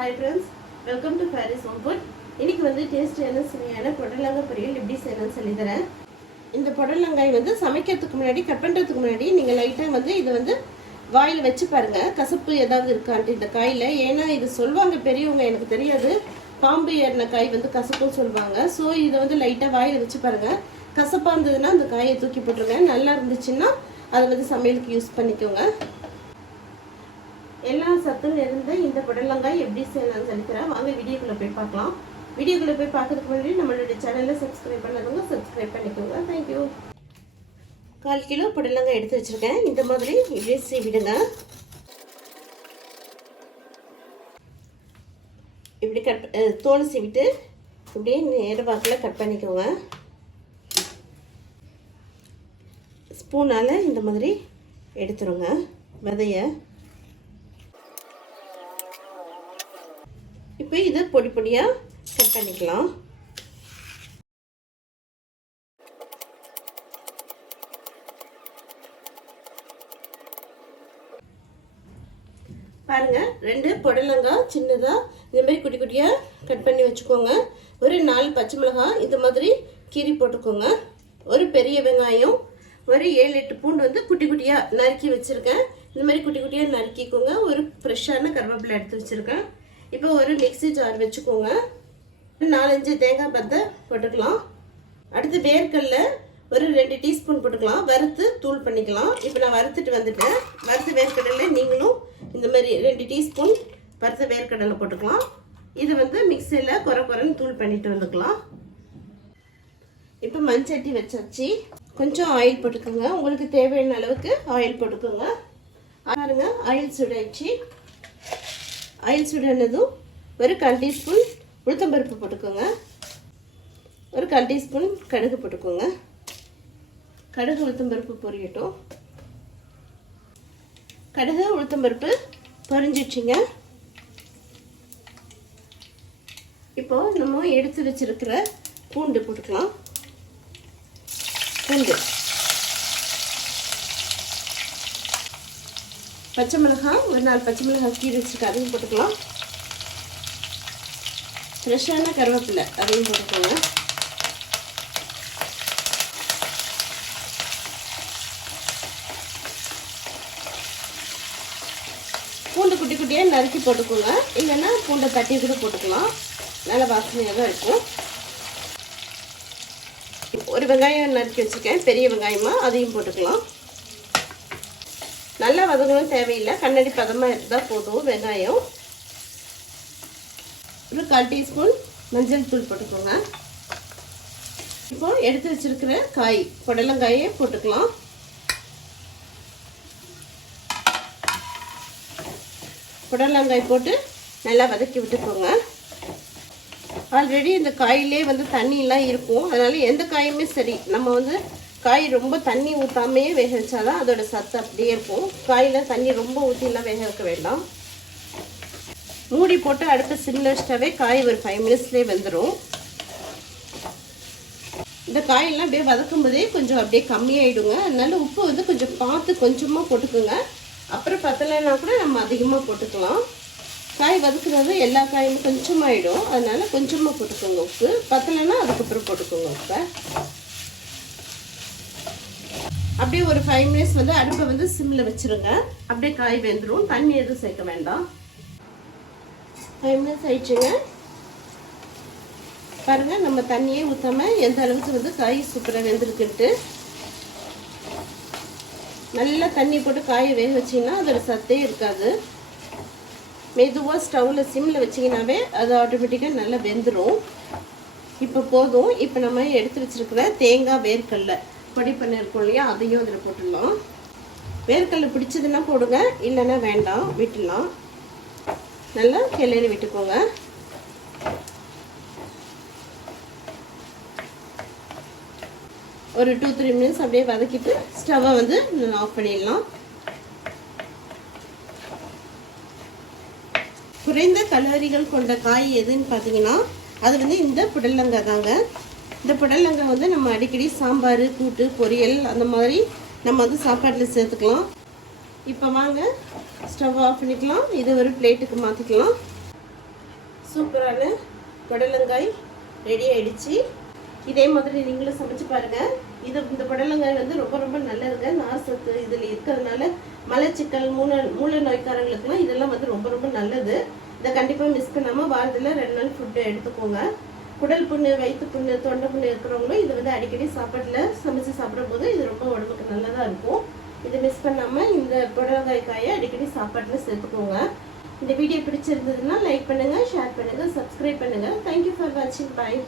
Hi friends, welcome to Paris Home Food. இன்னைக்கு வந்து டேஸ்டியான சுவையான புடலங்காய் பொரியல் எப்படி செய்யணும்னு சொல்லி தரேன். இந்த புடலங்காய் வந்து சமைக்கிறதுக்கு முன்னாடி கட் பண்றதுக்கு முன்னாடி நீங்க லைட்டா வந்து இது வந்து வாயில வச்சு பாருங்க. கசப்பு ஏதாவது இருக்கான்ட்டு இந்த காயில. ஏன்னா இது சொல்வாங்க பெரியவங்க, எனக்கு தெரியாது. பாம்பு ஏறின காய் வந்து கசப்புன்னு சொல்வாங்க. ஸோ இதை வந்து லைட்டா வாயில வச்சு பாருங்க. கசப்பா இருந்ததுன்னா அந்த காயை தூக்கி போட்டுருங்க. நல்லா இருந்துச்சுன்னா அதை வந்து சமையலுக்கு யூஸ் பண்ணிக்கோங்க. எல்லா சத்தும் இருந்த இந்த புடலங்காய் எப்படி செய்யலாம்னு சொல்லித்தரேன். வாங்க வீடியோக்குள்ளே போய் பார்க்கலாம். வீடியோக்குள்ளே போய் பார்க்கறதுக்கு முன்னாடி நம்மளுடைய சேனலை சப்ஸ்கிரைப் பண்ணாதவங்க சப்ஸ்கிரைப் பண்ணிக்கோங்க. தேங்க்யூ. 1/4 கிலோ புடலங்காய் எடுத்து வச்சுருக்கேன். இந்த மாதிரி இப்படியே சீவிடுங்க. இப்படி தோல் சீவிட்டு இப்படியே நேர வாக்கில் கட் பண்ணிக்கோங்க. ஸ்பூனால் இந்த மாதிரி எடுத்துருங்க விதையை. இப்போ இதை பொடி பொடியாக கட் பண்ணிக்கலாம். பாருங்க, 2 புடலங்காய் சின்னதாக இந்த மாதிரி குட்டி குட்டியாக கட் பண்ணி வச்சுக்கோங்க. ஒரு 4 பச்சை மிளகாய் இந்த மாதிரி கீரி போட்டுக்கோங்க. ஒரு பெரிய வெங்காயம், ஒரு 7-8 பூண்டு வந்து குட்டி குட்டியாக நறுக்கி வச்சுருக்கேன். இந்த மாதிரி குட்டி குட்டியாக நறுக்கிக்கோங்க. ஒரு ஃப்ரெஷ்ஷான கருவேப்பிலை எடுத்து வச்சுருக்கேன். இப்போ ஒரு மிக்ஸி ஜார் வச்சுக்கோங்க. 4-5 தேங்காய் பத்தை போட்டுக்கலாம். அடுத்து வேர்க்கடலை ஒரு 2 டீஸ்பூன் போட்டுக்கலாம். வறுத்து தூள் பண்ணிக்கலாம். இப்போ நான் வறுத்துட்டு வந்துட்டேன். வறுத்து வேர்க்கடலை நீங்களும் இந்த மாதிரி 2 டீஸ்பூன் வறுத்த வேர்க்கடலை போட்டுக்கலாம். இது வந்து மிக்சியில் குறைன்னு தூள் பண்ணிட்டு வந்துக்கலாம். இப்போ மண்சட்டி வச்சாச்சு. கொஞ்சம் ஆயில் போட்டுக்கோங்க. உங்களுக்கு தேவையான அளவுக்கு ஆயில் போட்டுக்கோங்க. பாருங்க, ஆயில் சூடாயிடுச்சு. ஆயில் சூடானதும் ஒரு 1/4 டீஸ்பூன் உளுத்தம்பருப்பு போட்டுக்கோங்க. ஒரு 1/4 டீஸ்பூன் கடுகு போட்டுக்கோங்க. கடுகு உளுத்தம்பருப்பு பொரியட்டும். கடுகு உளுத்தம்பருப்பு பொரிஞ்சிடுச்சிங்க. இப்போ நம்ம எடுத்து வச்சிருக்கிற பூண்டு போட்டுக்கலாம். பூண்டு, பச்சை மிளகாய் ஒரு 4 பச்சை மிளகாய் கீரை வச்சுருக்கு, அதையும் போட்டுக்கலாம். ஃப்ரெஷ்ஷான கருவேப்பிலை அதையும் போட்டுக்கோங்க. பூண்டு குட்டி குட்டியாக நறுக்கி போட்டுக்கோங்க. இல்லைன்னா பூண்டை தட்டி கூட போட்டுக்கலாம். நல்ல வாசனையாக தான் இருக்கும். ஒரு வெங்காயம் நறுக்கி வச்சுருக்கேன், பெரிய வெங்காயமாக, அதையும் போட்டுக்கலாம். நல்லா வதங்கணும் தேவையில்லை, கண்ணாடி பதமாக இருந்தால் போதும். வெங்காயம் ஒரு 1/4 டீஸ்பூன் மஞ்சள் தூள் போட்டுக்கோங்க. இப்போ எடுத்து வச்சிருக்கிற காய் புடலங்காயை போட்டுக்கலாம். புடலங்காய் போட்டு நல்லா வதக்கி விட்டுக்கோங்க. ஆல்ரெடி இந்த காயிலே வந்து தண்ணியெலாம் இருக்கும். அதனால் எந்த காயுமே சரி, நம்ம வந்து காய் ரொம்ப தண்ணி ஊற்றாமையே வேக வச்சாதான் அதோட சத்து அப்படியே இருக்கும். காயில் தண்ணி ரொம்ப ஊற்றிலாம் வேக வைக்க வேண்டாம். மூடி போட்டு அடுத்த சிம்ல வச்சிட்டாவே காய் ஒரு 5 மினிட்ஸ்லேயே வெந்துடும். இந்த காயெல்லாம் அப்படியே வதக்கும் போதே கொஞ்சம் அப்படியே கம்மியாயிடுங்க. அதனால உப்பு வந்து கொஞ்சம் பார்த்து கொஞ்சமாக போட்டுக்கோங்க. அப்புறம் பத்தலைன்னா கூட நம்ம அதிகமாக போட்டுக்கலாம். காய் வதக்குறது எல்லா காயுமே கொஞ்சமாகிடும். அதனால கொஞ்சமாக போட்டுக்கோங்க உப்பு. பத்தலைன்னா அதுக்கப்புறம் போட்டுக்கோங்க உப்பை. அப்படியே ஒரு 5 மினிட்ஸ் வந்து அடுப்பை வந்து சிம்மில் வச்சுருங்க. அப்படியே காய் வெந்துடும். தண்ணி எதுவும் சேர்க்க வேண்டாம். 5 மினிட்ஸ் ஆயிடுச்சுங்க. பாருங்கள், நம்ம தண்ணியே ஊற்றாமல் எந்த அளவுக்கு வந்து காய் சூப்பராக வெந்திருக்குன்ட்டு. நல்லா தண்ணி போட்டு காயை வேக வச்சிங்கன்னா அதோட சத்தே இருக்காது. மெதுவாக ஸ்டவ்வில் சிம்மில் வச்சிங்கனாவே அது ஆட்டோமேட்டிக்காக நல்லா வெந்துடும். இப்போ போதும். இப்போ நம்ம எடுத்து வச்சுருக்கிற தேங்காய் வேர்க்கடலை பொடி பண்ணியிருக்கோம் இல்லையா, அதையும் அதில் போட்டுடலாம். வேர்க்கடலை பிடிச்சதுன்னா போடுங்க, இல்லைன்னா வேண்டாம், விட்டுடலாம். நல்லா கிளறி விட்டுக்கோங்க. ஒரு 2-3 மினிட்ஸ் அப்படியே வதக்கிட்டு ஸ்டவ்வை வந்து ஆஃப் பண்ணிடலாம். குறைந்த கலோரிகள் கொண்ட காய் எதுன்னு பார்த்தீங்கன்னா அது வந்து இந்த புடலங்காய் தாங்க. இந்த புடலங்காய் வந்து நம்ம அடிக்கடி சாம்பார், கூட்டு, பொரியல் அந்த மாதிரி நம்ம வந்து சாப்பாட்டில் சேர்த்துக்கலாம். இப்போ வாங்க ஸ்டவ் ஆஃப் பண்ணிக்கலாம். இது ஒரு பிளேட்டுக்கு மாற்றிக்கலாம். சூப்பரான புடலங்காய் ரெடி ஆயிடுச்சு. இதே மாதிரி நீங்களும் சமைச்சு பாருங்கள். இந்த புடலங்காய் வந்து ரொம்ப ரொம்ப நல்லதுங்க. நார் சத்து இதில் இருக்கிறதுனால மலச்சிக்கல் மூளை நோய்க்காரங்களுக்குலாம் இதெல்லாம் வந்து ரொம்ப ரொம்ப நல்லது. இதை கண்டிப்பாக மிஸ் பண்ணாமல் வாரத்தில் 2 நாள் ஃபுட்டு எடுத்துக்கோங்க. குடல் புண்ணு, வயிற்று புண்ணு, தொண்டை புண்ணு இருக்கிறவங்களும் இதை வந்து அடிக்கடி சாப்பாட்டில் சமைச்சு சாப்பிடும்போது இது ரொம்ப உடம்புக்கு நல்லதாக இருக்கும். இதை மிஸ் பண்ணாமல் இந்த புடலங்காய் காயை அடிக்கடி சாப்பாட்டில் சேர்த்துக்கோங்க. இந்த வீடியோ பிடிச்சிருந்ததுன்னா லைக் பண்ணுங்கள், ஷேர் பண்ணுங்கள், சப்ஸ்கிரைப் பண்ணுங்கள். தேங்க்யூ ஃபார் வாட்சிங். பாய்.